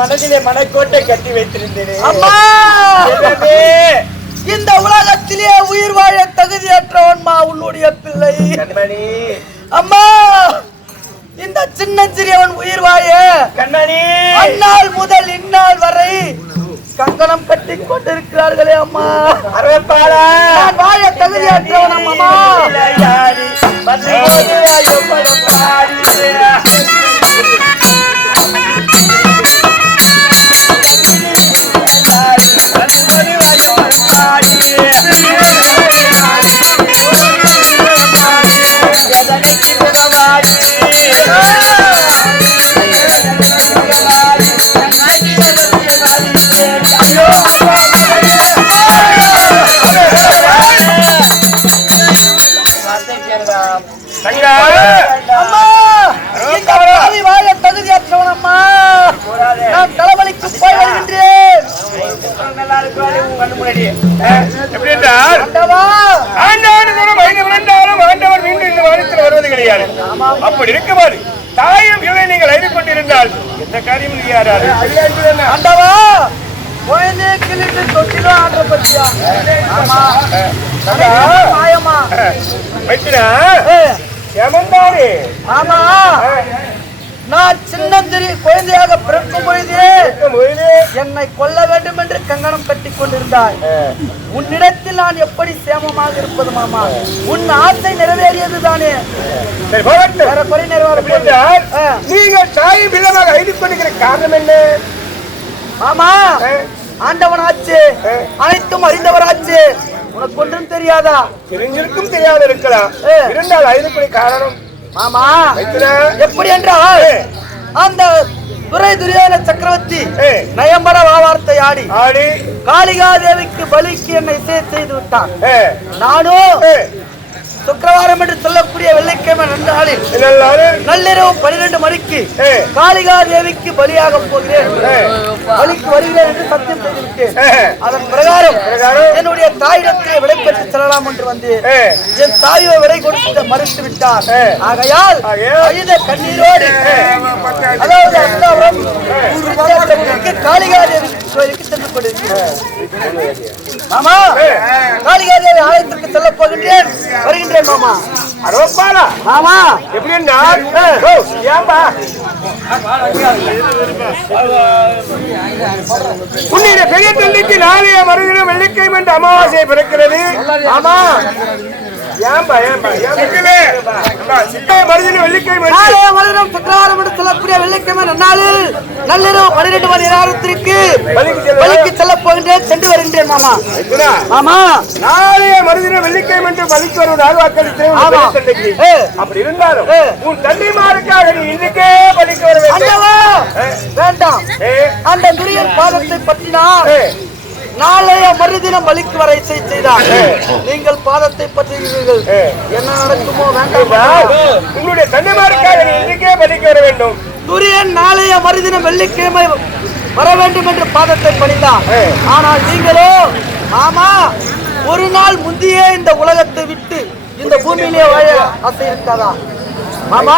மனதிலே மனக்கோட்டை கட்டி வைத்திருந்தேன். இந்த உலகத்திலே உயிர் வாழ தகுதியற்றவன்மா உன்னுடைய பிள்ளை. அம்மா இந்த சின்ன சிறியவன் உயிர் வாழ கண்மணி அந்நாள் முதல் இந்நாள் வரை கங்கணம் கட்டி கொண்டிருக்கிறார்களே அம்மா. நான் வாழ தகுதியற்றவன் அம்மா. தலைவலிக்கு போய் வருகின்றேன். வருவது கிடையாது. அப்படி இருக்குமாறு தாயும் இவனை நீங்கள் அறிந்து கொண்டிருந்தால் எந்த காரியம் செய்யாரு. குழந்தைய கிள்ளிட்டு தொட்டிலும் ஆடுற பத்தியா ஆமா. நான் சின்ன குழந்தையாக பிறக்கும் பொழுதே என்னை கொல்ல வேண்டும் என்று கங்கணம் கட்டி கொண்டிருந்தாய். உன்னிடத்தில் நான் எப்படி சேமமாக இருப்பது மாமா? உன் ஆசை நிறைவேறியது தானே. குறை நிறைவேற நீங்கள் தாயும் விதமாக ஐந்து கொண்டிருக்கிற காரணம் என்ன மாமா? ஆண்டவனாச்சு, அனைத்தும் அறிந்தவராச்சு, உனக்கு ஒன்றும் தெரியாதா? தெரிஞ்சிருக்கும் தெரியாத இருக்கலாம். இருந்தால் ஐந்து காரணம் மாமா எப்படி என்றால் அந்த துரியோதன சக்கரவர்த்தி நயம்பர வார்த்தை ஆடி காளிகாதேவிக்கு பலிக்கு என்னை செய்து விட்டான். நானும் சுக்கிரவாரம் என்று சொல்லக்கூடிய வெள்ளிக்கிழமை நள்ளிரவு 12 மணிக்கு காளிகா தேவிக்கு பலியாக போகிறேன், பலிக்கு வருகிறேன் என்று சத்தியம் செய்துவிட்டேன். அதன் பிரகாரம் என்னுடைய தாயிடத்திலே விடை பெற்று செல்லலாம் என்று வந்து என் தாயை விடை கொடுத்து மறுத்து விட்டார். ஆகையால் அழுத கண்ணீரோடு அதாவது காளிகா தேவி கோயிலுக்கு சென்று கொண்டிருக்கிறேன். ஆமா, காளிகா தேவி ஆலயத்திற்கு செல்ல போகின்றேன், வருகின்றேன் மாமா. மாமா எப்படி உன்னுடைய பெரிய தள்ளிக்கு நாளைய வருகிற வெள்ளிக்கிழமை என்று அமாவாசை பிறக்கிறது. ஆமா நள்ளிரவு 12 மணி நேரத்திற்கு பலிக்கு செல்ல போகின்றேன், சென்று வருகின்றேன். ஆமா ஆமா நாளைய மறுதினம் வெள்ளிக்கிழமை என்று பலிக்கு வருவதாக வாக்களித்தேன். அப்படி இருந்தாலும் உன் தந்தைமாருக்காக நீ இன்னைக்கே பலிக்கு வர வேண்டாம். அந்த துரியன் பாதத்தை பற்றினார் நாளைய மறுதினம் பலிக்கு வர செய்தார். நீங்கள் பாதத்தை பற்றுகிறீர்கள், என்ன நடக்குமோ வேண்டாம். உங்களுடைய தந்தைமாருக்காக நீ இன்னைக்கே பலிக்கு வர வேண்டும். துரியன் நாளைய மறுதினம் வெள்ளிக்கிழமை வர வேண்டும் என்று பாதத்தை பணிந்தார். ஆனால் நீங்களோ ஆமா ஒரு நாள் முந்தையே இந்த உலகத்தை விட்டு இந்த பூமியிலே வாழ ஆசை இருக்காதா? மாமா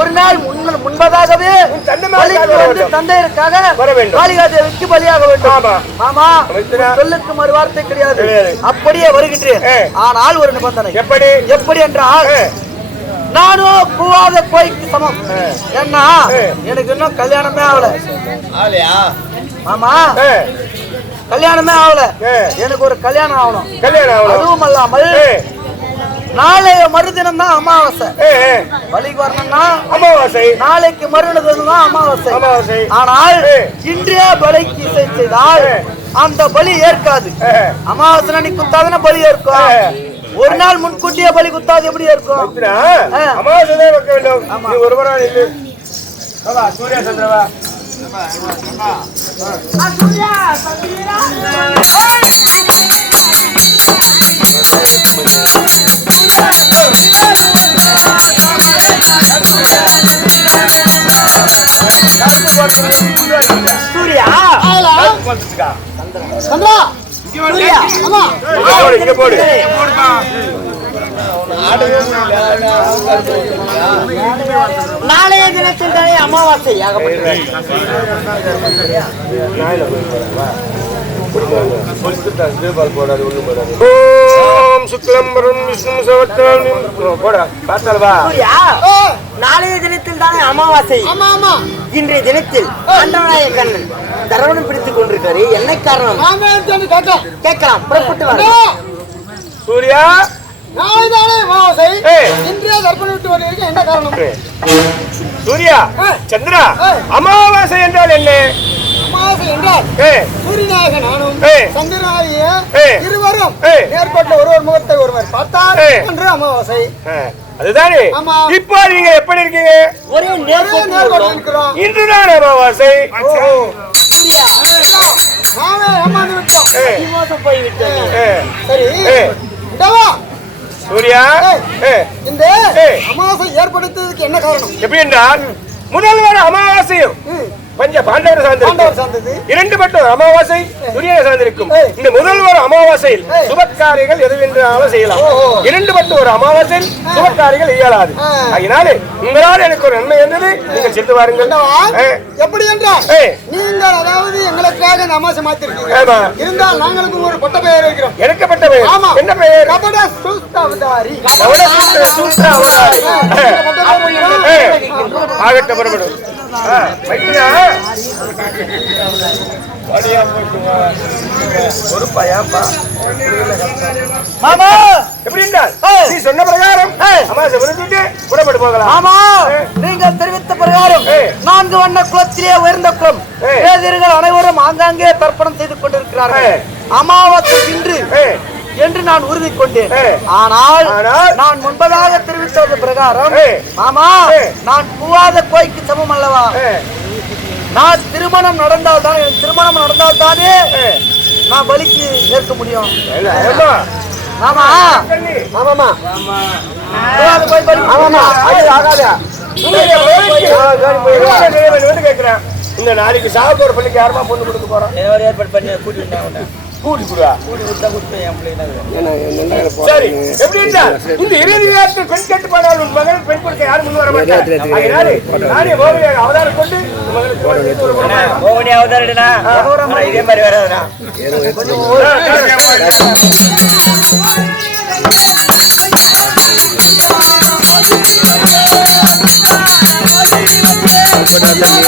ஒரு நாள் முன்பதாகவே தந்தையருக்காக காளிகா தேவிக்கு பலியாக வேண்டும். மாமா சொல்லுக்கு மறு வார்த்தை கிடையாது, அப்படியே வருகின்றேன். ஆனால் ஒரு நிபந்தனை. எப்படி என்றால் நானும் கூவாத கோய்க்கு சமம். ஏன்னா எனக்கு இன்னும் கல்யாணமே ஆகல. ஆமா கல்யாணமே ஆகல. எனக்கு ஒரு கல்யாணம் ஆகணும். அதுவும் அல்லாமல் நாளைய மறுதினம் தான் அமாவாசை. பலிக்கு வரணும்னா அமாவாசை, நாளைக்கு மறுதினம் தான் அமாவாசை. ஆனால் இன்றைய பலிக்கு இசை செய்தால் அந்த பலி ஏற்காது. அமாவாசை நீ குத்தாதுன்னா பலி ஏற்கும். ஒரு நாள் முன்கூட்டியே பலி குத்தாது எப்படி இருக்கும்? அமாவாசை தான் வைக்க வேண்டும். ஒருவரா இல்லை சூர்யா சந்திரவா சூர்யா நாளைய தினத்தில் தானே அமாவாசை. நாளைய தினத்தில் தானே அமாவாசை. இன்றைய தினத்தில் கண்ணன் தரவணம் பிடித்துக் கொண்டிருக்காரு. என்ன காரணம் கேட்கலாம். புறப்பட்டு வர சூர்யா நாளைதானே அமாவாசை. இன்றைய தர்ப்பணம் விட்டு வருவதற்கு என்ன காரணம்? சூர்யா சந்திரா அமாவாசை என்றால் என்ன? அமாவாசை என்றால் சூரியனாக நானும் சந்திரனாகிய இருவரும் நேர்பட்ட ஒருவர் முகத்தை ஒருவர் பார்த்தார் என்று அமாவாசை. அதுதானே. இப்போ நீங்க எப்படி இருக்கீங்க? ஒரே நேர்பட்டு இருக்கிறோம். இன்றுதான் அமாவாசை. நாமே ஏமாந்து விட்டோம், மோசம் போய் விட்டோம். சரி சூர்யா இந்த அமாவாசை ஏற்படுத்துவதற்கு என்ன காரணம்? எப்படி என்றால் முதல்வர் அமாவாசையும் பஞ்ச பாண்டவர் சார்ந்தது. இரண்டு மட்டும் அமாவாசை துரியனை சார்ந்திருக்கும். இந்த முதல்வர் அமாவாசையில் சுபக்காரியங்கள் எதுவென்றாலும் செய்யலாம். இரண்டு மட்டும் ஒரு அமாவாசையில் சுபக்காரியங்கள் இயலாது. அதனாலே உங்களால் எனக்கு ஒரு நன்மை என்றது நீங்கள் சென்று வாருங்கள். எப்படி என்றால் நீங்கள் அதாவது எங்களுக்காக இந்த அமாவாசை மாத்திருக்கீங்க. இருந்தால் நாங்களுக்கும் ஒரு பட்ட பெயர் இருக்கிறோம். எனக்கு பட்ட பெயர் என்ன பெயர்? கபட சூஸ்தாவதாரி. ஆகட்ட புறப்படும். மாமா எப்படி நீ சொன்ன பிரகாரம் புறப்பட்டு போகலாம். ஆமா நீங்கள் தெரிவித்த பிரகாரம் 4 வண்ண குலத்திலே உயர்ந்த குலம் வேதியர்கள் அனைவரும் ஆங்காங்கே தர்ப்பணம் செய்து கொண்டிருக்கிறார்கள். அமாவாசை இன்று என்று நான் உறுதி கொண்டேன். ஆனால் நான் முன்பதாக தெரிவித்தது பிரகாரம் ஆமா நான் கூவாத கோய்க்கு சமம் அல்லவா? நான் திருமணம் நடந்தால்தான் எனக்கு திருமணம் நடந்தால்தானே நான் பலிக்கு ஏற்க முடியும். ஆமா ஆமாமா கேட்கிறேன். இந்த நாளைக்கு சாப்பிட ஒரு பள்ளிக்கு யாருமா பொண்ணு கொடுக்க போறோம்? ஏற்பாடு பண்ணி கூட்டிட்டு சரி. எப்படி இந்த இறுதி நேரத்தில் பெண் கேட்டு போனால் உன் மகள் பெண் கொடுக்க யாரும் முன் வர மாட்டாங்க. அவதாரம் கொண்டு அவதாரம் இதே மாதிரி வராதுண்ணா. Come on.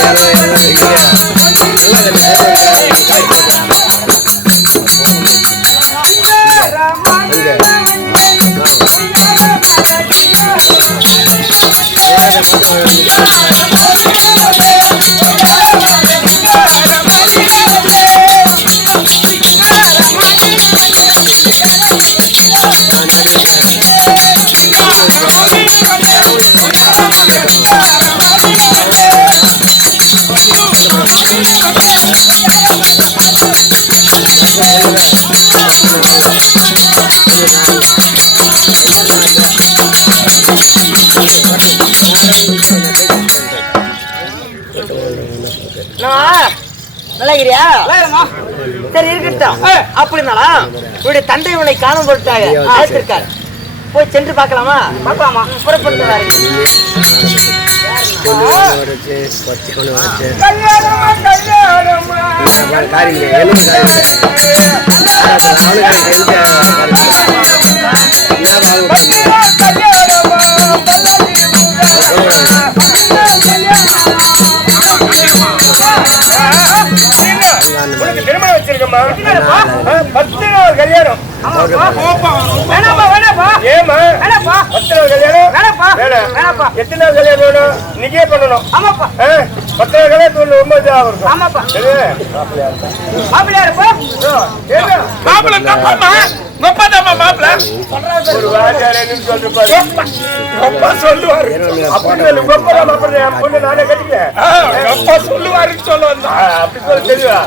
நல்லாகிறியா? சரி இருக்கட்டும். அப்படின்னாலும் இவருடைய தந்தை உன்னை காணும் பொருட்டாக அழைத்திருக்காரு. போய் சென்று பார்க்கலாமா? பார்க்கலாமா? புறப்படுத்துவாரு. திருமணம் வச்சிருக்கமா? 10 நாள் கல்யாணம். ஏமா 10 நாள் கல்யாணம்? எத்தனை நாள் கல்யாணம் வேணும்? இன்னைக்கே பண்ணணும். 10 நாள் கல்யாணம் 9 ஆகும். ஒரு வாஜாரன்னு சொல்லுவாரு. பொண்ணு நானே கட்டிக்க சொல்லுவாருன்னு சொல்ல வந்தா அப்படி சொல்ல தெரியுதா?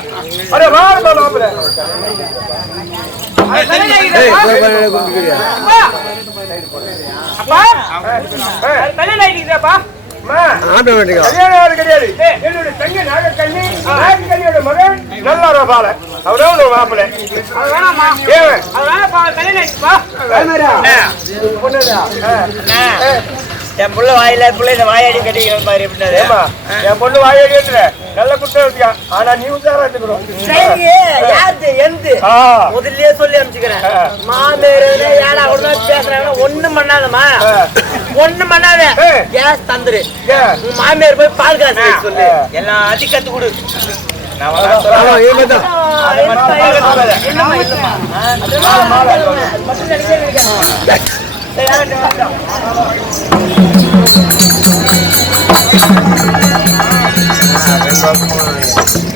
அட வாமா மாப்பிள்ள கிடையாது. என்னுடைய தங்க நாகக்கண்ணி நாகக்கண்ணியோட மகன் நல்லா பால அவரோட மாப்பிள்ள என் புள்ள வாயில புள்ள இந்த வாயாடி கட்டிக்கிறேன் பாரு. என் பொண்ணு வாயாடி நல்ல குற்றம் இருக்கியா? ஆனா நீ உதாரணம் எடுத்துக்கணும். முதல்லயே சொல்லி அனுப்பிச்சுக்கிறேன். மாமேரு ஏடா ஒண்ணு பேசுறாங்க. ஒண்ணும் பண்ணாதமா, ஒண்ணும் பண்ணாத. கேஸ் தந்துரு. மாமியார் போய் பால் காசு சொல்லு. எல்லாம் அதி கத்து கொடு.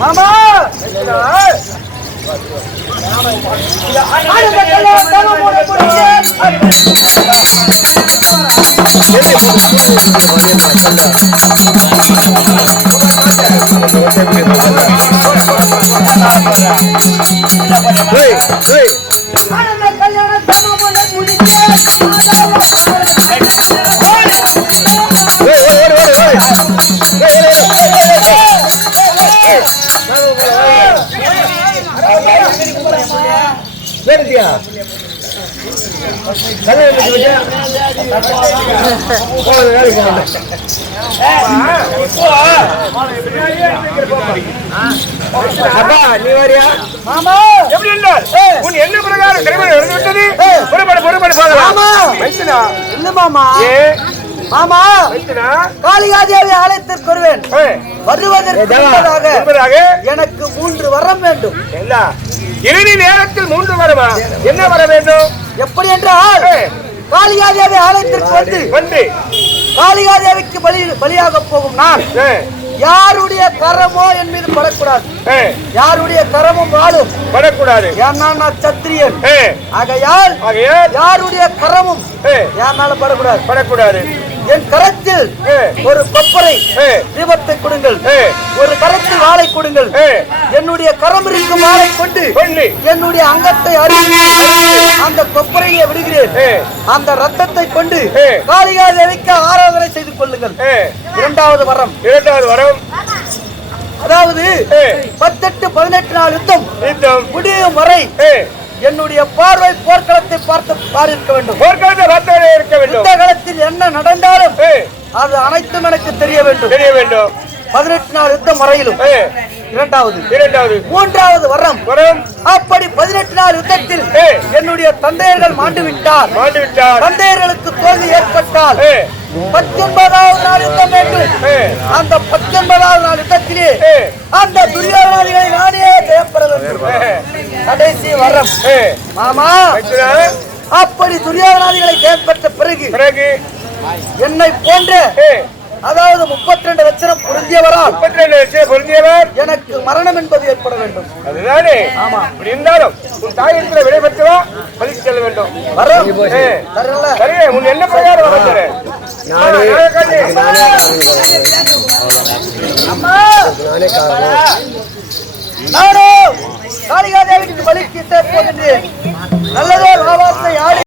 மாமா என்ன பிரகாரம் திருமணம் நடந்துவிட்டது? மாமா காளிகாதேவி ஆலயத்திற்கு வருவேன். வருவதற்கு முன்பதாக எனக்கு 3 வரம் வேண்டும். இறுதி நேரத்தில் 3 வரமா? என்ன வர வேண்டும்? எப்படி என்றால் காளிகாதேவி ஆலயத்திற்கு வந்து காளிகாதேவிக்கு பலியாக போகும் நான் யாருடைய கரமோ என் மீது படக்கூடாது. யாருடைய கரமும் வாழும் படக்கூடாது. ஏன்னா நான் சத்திரியன். ஆகையால் யாருடைய கரமும் என் மேல படக்கூடாது. என் கரத்தில் ஒரு கொப்பரை தீபத்தை கொடுங்கள். ஒரு கரத்தில் வாளை கொடுங்கள். என்னுடைய கரம் இருக்கும் வாளை கொண்டு என்னுடைய அங்கத்தை அருகி அந்த கொப்பரையை விடுகிறேன். அந்த ரத்தத்தை கொண்டு காளிகாதேவிக்கு ஆராதனை செய்து கொள்ளுங்கள். இரண்டாவது வரம் அதாவது 18 நாள் யுத்தம் முடியும் வரை என்னுடைய பார்வை போர்க்களத்தை பார்த்திருக்க வேண்டும். யுத்த களத்தில் என்ன நடந்தாலும் அது அனைத்தும் எனக்கு தெரிய வேண்டும். 18 நாள் யுத்தம் வரையிலும். இரண்டாவது மூன்றாவது வரம் அப்படி 18 நாள் யுத்தத்தில் என்னுடைய தந்தையர்கள் மாண்டு விட்டார். தந்தையர்களுக்கு தோல்வி ஏற்பட்டால் 19வது நாள் யுத்தம் வேண்டும். அந்த 19வது நாள் யுத்தத்திலே அந்த துரியோதனாதிகளை நானே ஜெயப்பட வேண்டும். கடைசி வரம் மாமா அப்படி துரியோதனாதிகளை ஜெயப்பட்ட பிறகு என்னை போன்ற அதாவது 32 லட்சம் பொருந்தியவர் எனக்கு மரணம் என்பது ஏற்பட வேண்டும். அதுதானே? ஆமா. அப்படி இருந்தாலும் உன் தாயத்தில் விடைபெற்றவா பலி செல்ல வேண்டும். வரம் சரி. உன் என்ன பிரகாரம் வரது? காளிகாதேவிக்கு பலிக்கு இசை போகின்றேன் நல்லதே வாவார்த்தை ஆடி